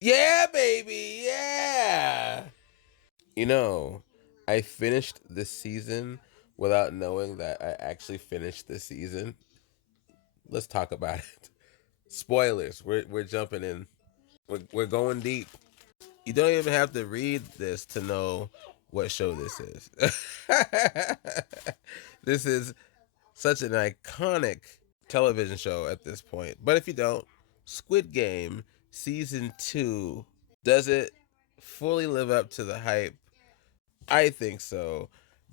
Yeah, baby, yeah. You know, I finished this season without knowing that I actually finished the season. Let's talk about it. Spoilers. We're jumping in. We're going deep. You don't even have to read this to know what show this is. This is such an iconic television show at this point. But if you don't, Squid Game season 2, does it fully live up to the hype? I think so.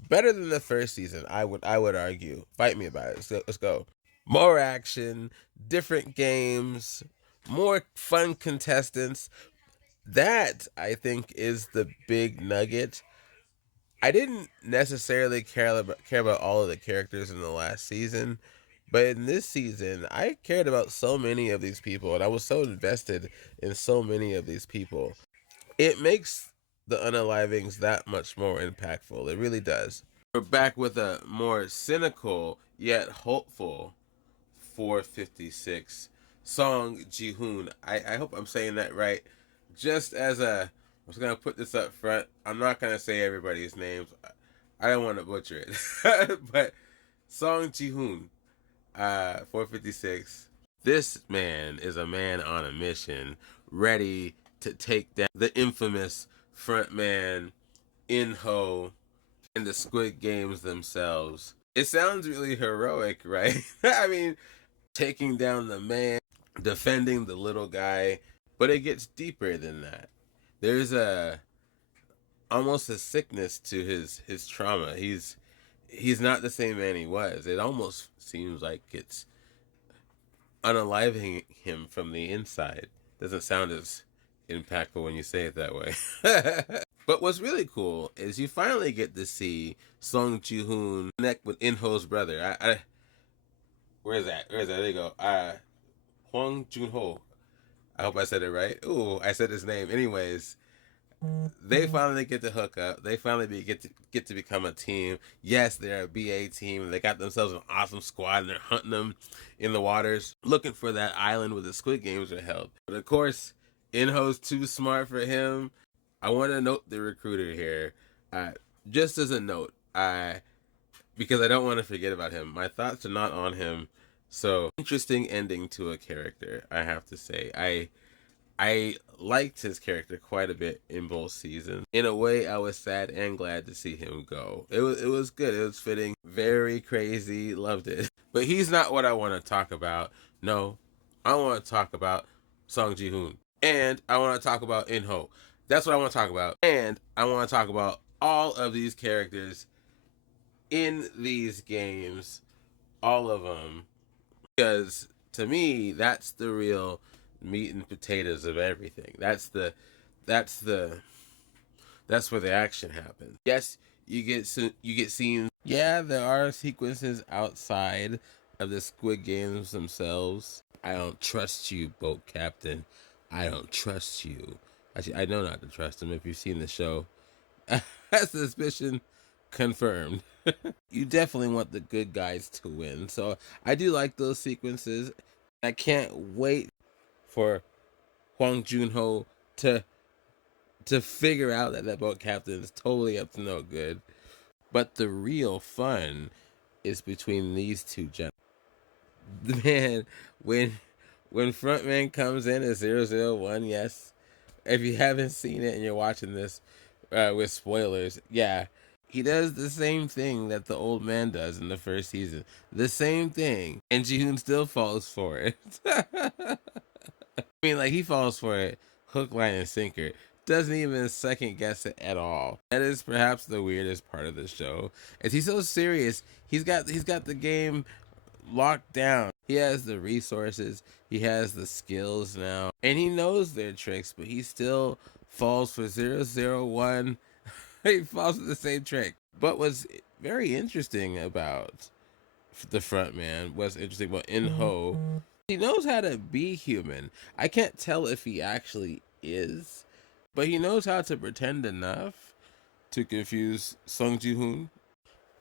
Better than the first season, I would argue. Fight me about it. Let's go. More action, different games, more fun contestants. That I think is the big nugget. I didn't necessarily care about all of the characters in the last season, but in this season, I cared about so many of these people, and I was so invested in so many of these people. It makes the unalivings that much more impactful. It really does. We're back with a more cynical yet hopeful 456 Song Ji-hoon. I hope I'm saying that right. Just as a, I'm just gonna put this up front. I'm not gonna say everybody's names. I don't want to butcher it. But Song Ji-hoon, 456. This man is a man on a mission, ready to take down the infamous frontman In-ho and the Squid Games themselves. It sounds really heroic, right? I mean, taking down the man, defending the little guy, but it gets deeper than that. There's a almost a sickness to his trauma. He's not the same man he was. It almost seems like it's unaliving him from the inside. Doesn't sound as impactful when you say it that way. But what's really cool is you finally get to see Song Ji-hoon connect with In-ho's brother. Where is that? Where is that? There you go. Hwang Jun-ho. I hope I said it right. Ooh, I said his name. Anyways, they finally get to hook up. They finally get to become a team. Yes, they're a BA team. They got themselves an awesome squad, and they're hunting them in the waters, looking for that island where the Squid Games are held. But of course, In-ho's too smart for him. I want to note the recruiter here, just as a note, because I don't want to forget about him. My thoughts are not on him. So interesting ending to a character, I have to say. I liked his character quite a bit in both seasons. In a way, I was sad and glad to see him go. It was good. It was fitting. Very crazy. Loved it. But he's not what I want to talk about. No, I want to talk about Song Ji Hoon, and I want to talk about In-ho. That's what I want to talk about. And I want to talk about all of these characters in these games, all of them, because to me, that's the real meat and potatoes of everything. That's the that's where the action happens. Yes, you get scenes. Yeah, there are sequences outside of the Squid Games themselves. I don't trust you, boat captain. I don't trust you. Actually, I know not to trust him. If you've seen the show, suspicion confirmed. You definitely want the good guys to win. So I do like those sequences. I can't wait for Hwang Jun-ho to figure out that that boat captain is totally up to no good. But the real fun is between these two gentlemen. Man, when frontman comes in as 001, yes. If you haven't seen it and you're watching this with spoilers, yeah, he does the same thing that the old man does in the first season. The same thing. And Ji-hoon still falls for it. I mean, like, he falls for it hook, line, and sinker. Doesn't even second guess it at all. That is perhaps the weirdest part of the show. Is he's so serious. He's got the game locked down. He has the resources. He has the skills now. And he knows their tricks, but he still falls for 001. He falls for the same trick. But what's very interesting about the front man, what's interesting about In-ho, he knows how to be human. I can't tell if he actually is, but he knows how to pretend enough to confuse Song Ji-hoon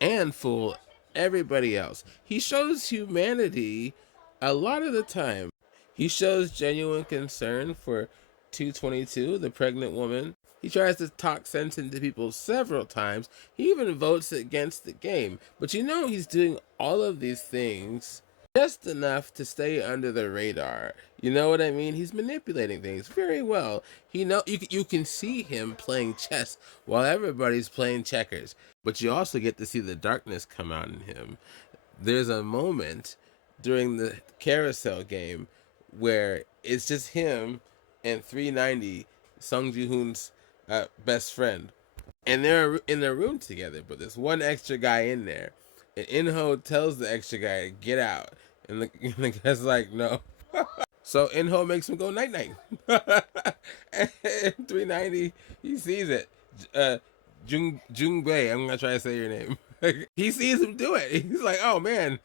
and fool everybody else. He shows humanity a lot of the time. He shows genuine concern for 222, the pregnant woman. He tries to talk sense into people several times. He even votes against the game. But you know he's doing all of these things just enough to stay under the radar. You know what I mean? He's manipulating things very well. You can see him playing chess while everybody's playing checkers. But you also get to see the darkness come out in him. There's a moment during the carousel game where it's just him and 390, Sung Ji Hoon's best friend, and they're in the room together. But there's one extra guy in there, and Inho tells the extra guy to get out, and the guy's like, no. So Inho makes him go night night. And 390, he sees it. Jung Bei, I'm gonna try to say your name. He sees him do it. He's like, oh man.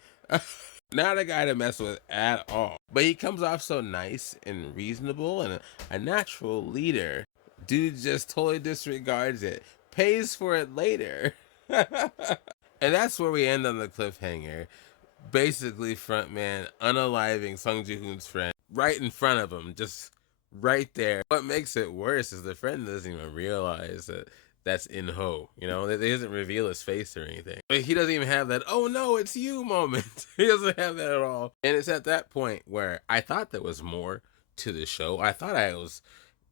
Not a guy to mess with at all. But he comes off so nice and reasonable and a natural leader. Dude just totally disregards it. Pays for it later. And that's where we end on the cliffhanger. Basically, frontman unaliving Sung Ji Hoon's friend right in front of him, just right there. What makes it worse is the friend doesn't even realize that that's In Ho. You know, they doesn't reveal his face or anything. But he doesn't even have that, oh no, it's you moment. He doesn't have that at all. And it's at that point where I thought there was more to the show. I thought I was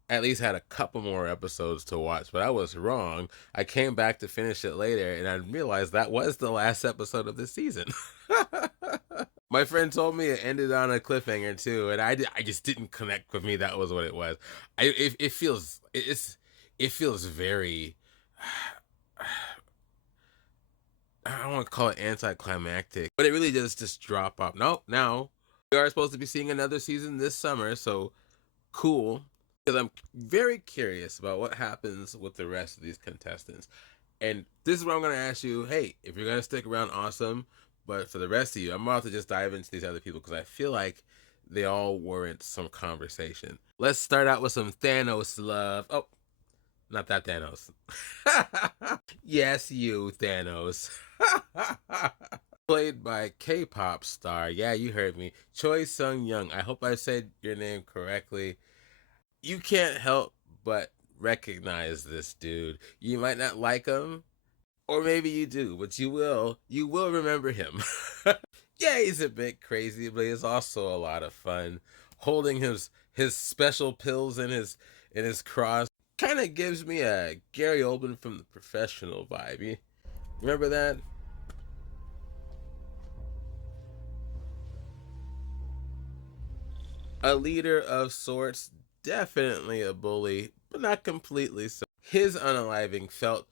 at least had a couple more episodes to watch, but I was wrong. I came back to finish it later, and I realized that was the last episode of the season. My friend told me it ended on a cliffhanger too, and I just didn't connect with me. That was what it was. It feels very. I don't want to call it anticlimactic, but it really does just drop off. No, now we are supposed to be seeing another season this summer, so cool. Because I'm very curious about what happens with the rest of these contestants. And this is what I'm going to ask you. Hey, if you're going to stick around, awesome. But for the rest of you, I'm about to just dive into these other people because I feel like they all warrant some conversation. Let's start out with some Thanos love. Oh, not that Thanos. Yes, you, Thanos. Played by K-pop star. Yeah, you heard me. Choi Sung-young. I hope I said your name correctly. You can't help but recognize this dude. You might not like him, or maybe you do, but you will remember him. Yeah, he's a bit crazy, but he's also a lot of fun. Holding his special pills in his cross kind of gives me a Gary Oldman from The Professional vibe. You remember that? A leader of sorts, definitely a bully, but not completely so. His unaliving felt,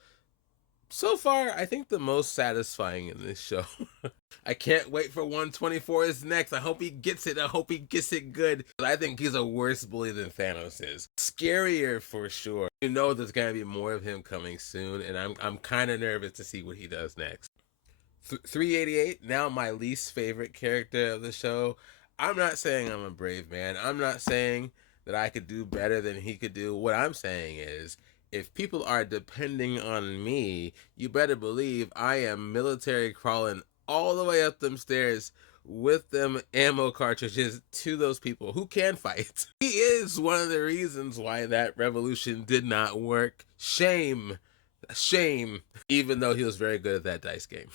so far, I think the most satisfying in this show. I can't wait for 124 is next. I hope he gets it. I hope he gets it good. I think he's a worse bully than Thanos is. Scarier for sure. You know there's going to be more of him coming soon, and I'm kind of nervous to see what he does next. 388, now my least favorite character of the show. I'm not saying I'm a brave man. I'm not saying that I could do better than he could do. What I'm saying is, if people are depending on me, you better believe I am military crawling all the way up them stairs with them ammo cartridges to those people who can fight. He is one of the reasons why that revolution did not work. Shame. Shame. Even though he was very good at that dice game.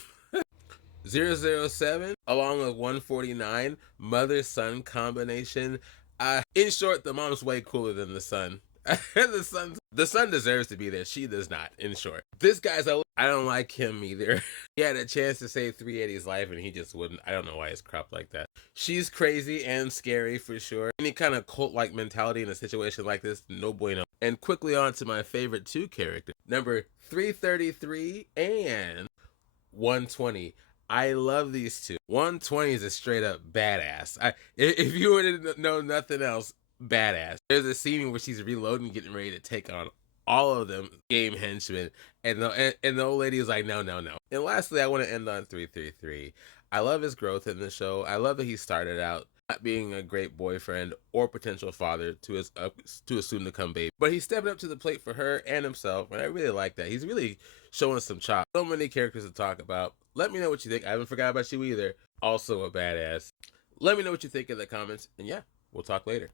007, along with 149, mother-son combination. In short, the mom's way cooler than the son. The son deserves to be there. She does not, in short. This guy's I don't like him either. He had a chance to save 380's life and he just wouldn't. I don't know why he's cropped like that. She's crazy and scary for sure. Any kind of cult-like mentality in a situation like this, no bueno. And quickly on to my favorite two characters. Number 333 and 120. I love these two. 120 is a straight up badass. If you were to know nothing else, badass. There's a scene where she's reloading, getting ready to take on all of them game henchmen, and the old lady is like, no. And lastly, I want to end on 333. I love his growth in the show. I love that he started out not being a great boyfriend or potential father to his soon-to-come baby, but he's stepping up to the plate for her and himself, and I really like that. He's really showing some chop. So many characters to talk about. Let me know what you think. I haven't forgot about you either. Also a badass. Let me know what you think in the comments, and yeah, we'll talk later.